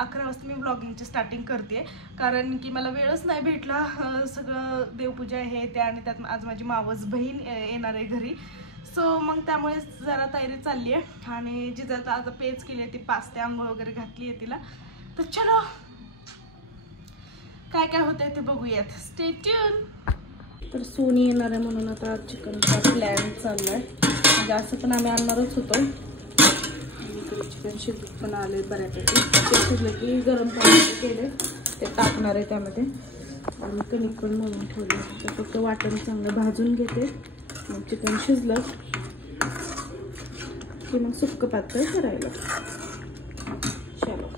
11 वाजता मी व्लॉगिंगची स्टार्टिंग करते, कारण की मला वेळच नाही भेटला. सगळं देवपूजा हे ते आणि त्यात आज माझी मावस बहीण येणार आहे घरी. सो मग त्यामुळे जरा तयारी चालली आहे आणि जिजाचं आज पेज केली आहे, ती पास्ते आंघोळ वगैरे घातली आहे तिला. तर चलो काय काय होतंय ते बघूयात, स्टे ट्यून. तर सोनी येणार आहे म्हणून आता चिकनचा प्लॅन चाललाय. म्हणजे असं पण आम्ही आणणारच होतो. इकडे चिकन शिजत पण आले बऱ्यापैकी. ते शिजलं की गरम पाणी केले ते टाकणार आहे त्यामध्ये आणि कणिक पण मळून ठेवले. तर फक्त वाटण चांगलं भाजून घेते. मग चिकन शिजलं की मग सुक्कं पातळ करायला. चलो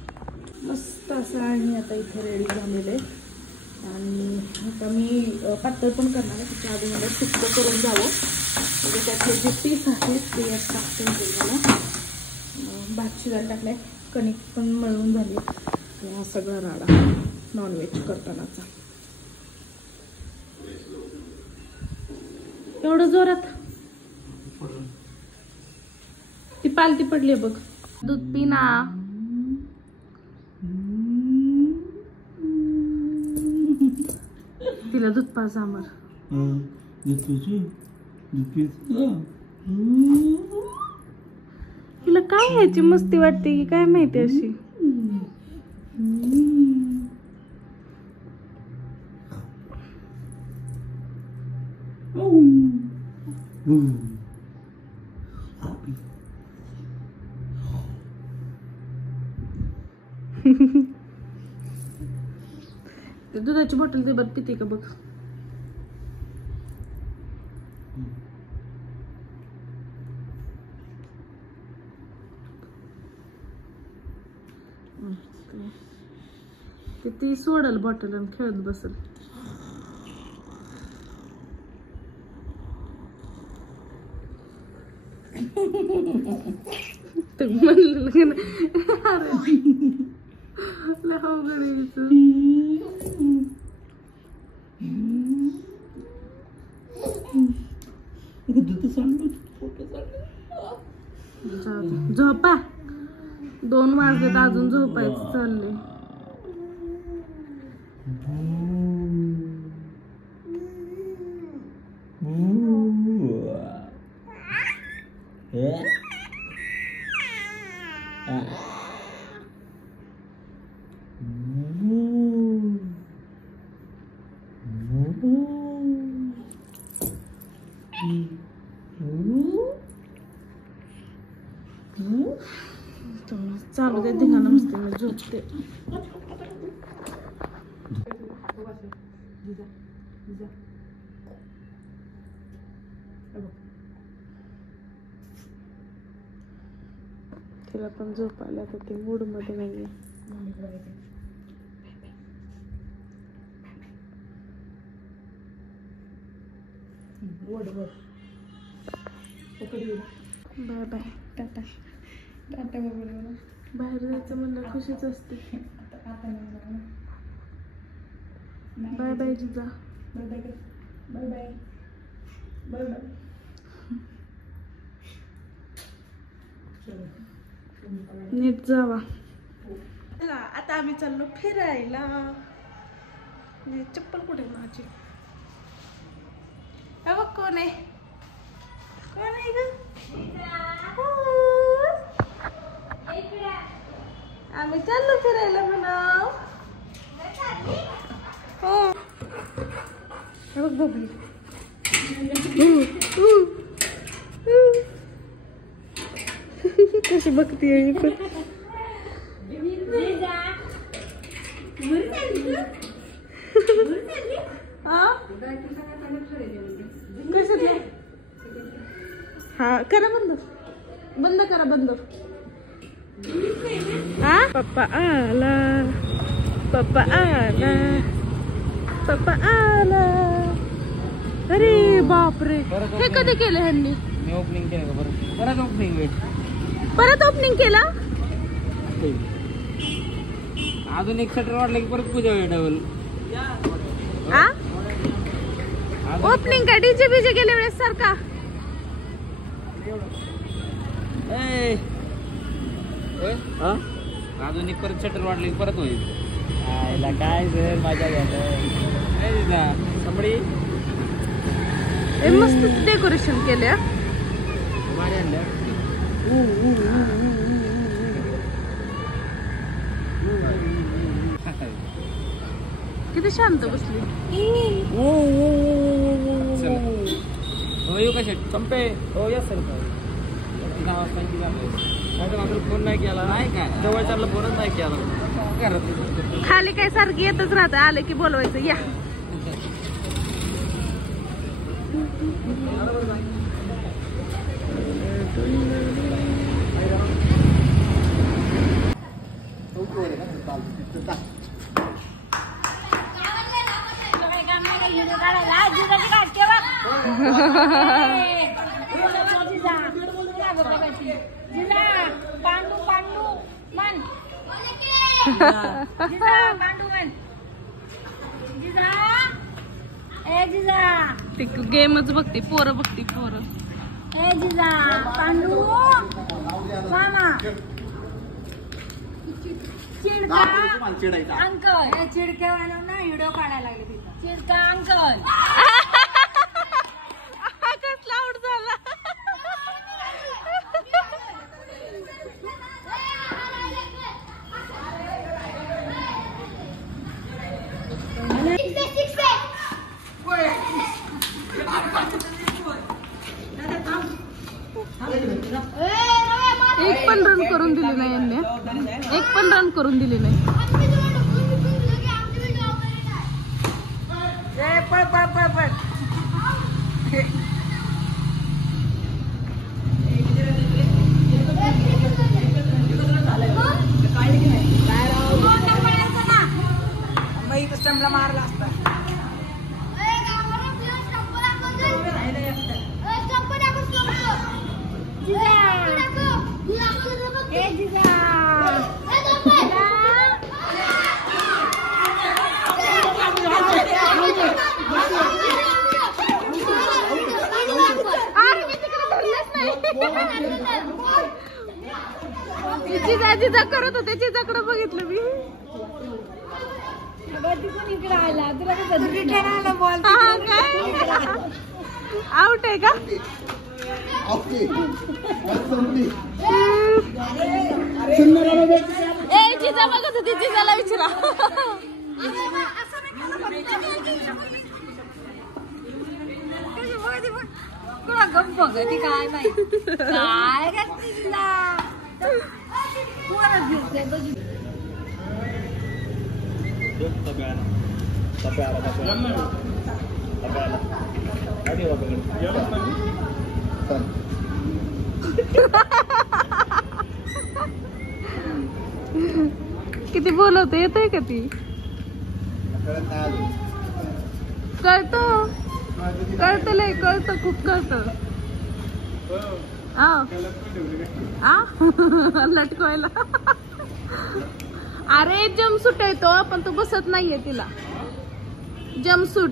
मस्त असं आहे आता इथे रेडी झालेलं आहे. आणि आता मी पातळ पण करणार आहे. त्याच्या आधी मला सुक्कं करून जावं. म्हणजे त्यातले जे पीस आहेत ते यात टाकते मला. भात शिजायला टाकलाय, कणिक पण मळून झाली. हा सगळा राडा नॉनव्हेज करतानाचा. एवढं जोरात ती पालती पडली बघ. दूध पिना. तिला दूध पाज आमर. तिला काय ह्याची मस्ती वाटते की काय माहिती अशी. दुधाची बॉटल दे बरं, पिते का बघ. ती सोडल बॉटल आणि खेळत बसल. म्हणलं की झोपा. 2 वाजलेत अजून झोपायचं चाललंय. चालू दे धिंगाणा मस्ती मी झोपते. तिला पण झोपायला तर ते मूड मध्ये नाहीये. Bye bye Tata. टाटा बघून बाहेर जायचं म्हणलं खुशीच असते. बाय बाय जिजा. Bye bye bye bye bye bye. नीट जावा. आता आम्ही चाललो फिरायला. चप्पल कुठे माझी. बघ कोण आहे. कोण आहे ग. आम्ही चाललो फिरायला म्हणाव. हो बघ बबली कशी बघतीये. हा करा बंद. बंद करा बंद. पप्पा आला. पप्पा आला. पप्पा आला. अरे बापरे हे कधी केलं ह्यांनी. मी ओपनिंग केलं का परत ओपनिंग. वेट परत ओपनिंग केला. अजून एक शटर वाढलं की परत पूजा होईल डबल. ओपनिंग का डीजे बीजे गेल्या वेळेस सारखा. अजून एक परत शटर वाढले की परत होईल. आयला काय सर मजा घ्या समडी मस्त डेकोरेशन केले. किती शांत बसली. हो येऊ का शेट संपे हो या सर 10 वाजता मात्र फोन नाही केला नाही का जवळच्याला फोनच नाही केला घरात खाली काय सारखी येतच राहत. आले की बोलवायचं या. ती गेमच बघती पोरं बघती पोरं. पांडू मामा चिडका अंकल चिडके ना व्हिडिओ काढायला लागले तिथं. चिडका अंकल कसला आउट झाला. एक पण रन करून दिली नाही यांनी. एक पण रन करून दिली नाही. स्टंपला मारला असता जिजा करत होते. जिजाकडे बघितलं मी. आउट आहे का. ए जिजा बघत होती. जिजाला विचारा. गप्प ती काय माहिती काय किती बोलवते येतंय का ती. कळतं कळतं लय कळतं खूप कळतं. लटकवायला. अरे जमसूट आहे तो पण तो बसत नाहीये तिला. जमसूट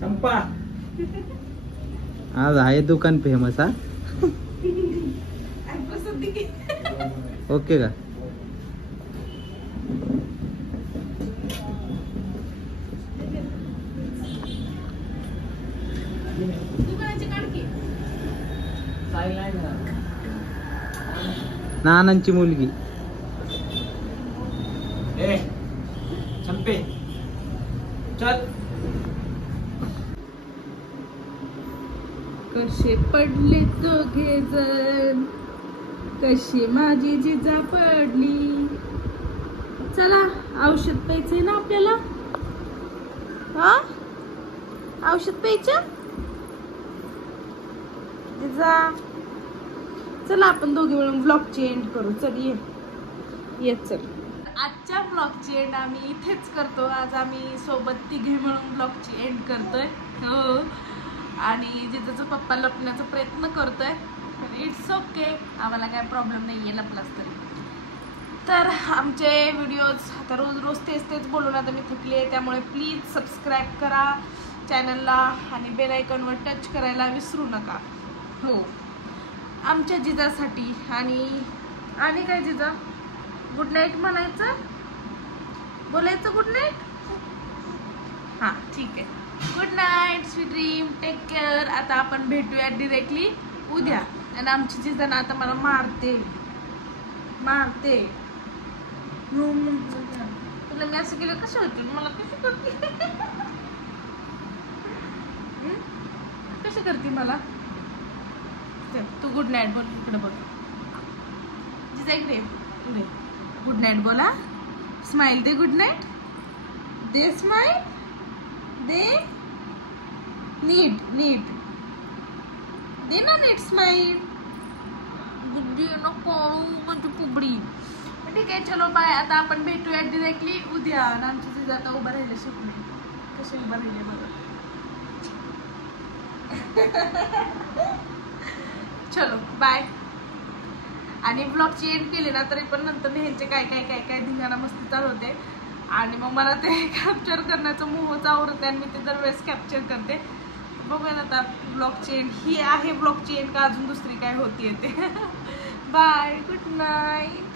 चंपा आज आहे दुकान फेमस. हा ओके का. नानांची मुलगी चंपे चल. कसे पडले दोघे जण. कशी माझी जिजा पडली. चला औषध प्यायचंय ना आपल्याला. हा औषध प्यायचं जिजा. चला आपण दोघे मिळून ब्लॉगची एंड करू. चल ये चल. आजच्या ब्लॉगची एंड आम्ही इथेच करतो. आज आम्ही सोबत तिघे मिळून ब्लॉगची एंड करतोय. हो आणि जिजाचा पप्पा लपण्याचा प्रयत्न करतोय इट्स ओके, आम्हाला काय प्रॉब्लेम नाही आहे लपलाच तरी. तर आमचे व्हिडिओज आता रोज रोज तेच बोलून आता मी थकली आहे. त्यामुळे प्लीज सबस्क्राईब करा चॅनलला आणि बेल आयकॉनवर टच करायला विसरू नका. हो, आमच्या जिजासाठी. आणि काय जिजा, गुड नाईट म्हणायचं, बोलायचं गुड नाईट. हां ठीक आहे, good night, sweet dream, take care. आता आपण भेटूया डिरेक्टली उद्या. आणि आमची जिजा ना आता मला मारते. तुला मी असं केलं कसं होतं, मला कशी करते कशी करते मला. तू गुड नाईट बोल, इकडे बोल जिजा, इकडे इकडे. गुड नाईट बोला, स्माइल दे, गुड नाईट दे, स्माइल दे, नीट दे ना, नीट स्माइल. गुड्डी नको म्हणजे पुबडी. ठीक आहे, चलो बाय. आता आपण भेटूया डिरेक्टली उद्या. आणि आमची जिजा आता उभं राहिले सुटले, कसे उभं राहिले बघा. चलो बाय. आणि ब्लॉगची एंड केली ना तरी पण नंतर ह्यांचे काय धिंगाणा मस्ती चालू होते. आणि मग मला ते कॅप्चर करण्याचं मोहच आवडते आणि मी ते दरवेळेस कॅप्चर करते. बघूया आता ब्लॉगची एंड ही आहे. ब्लॉगची एंड का अजून दुसरी काय होती ते. Bye, good night.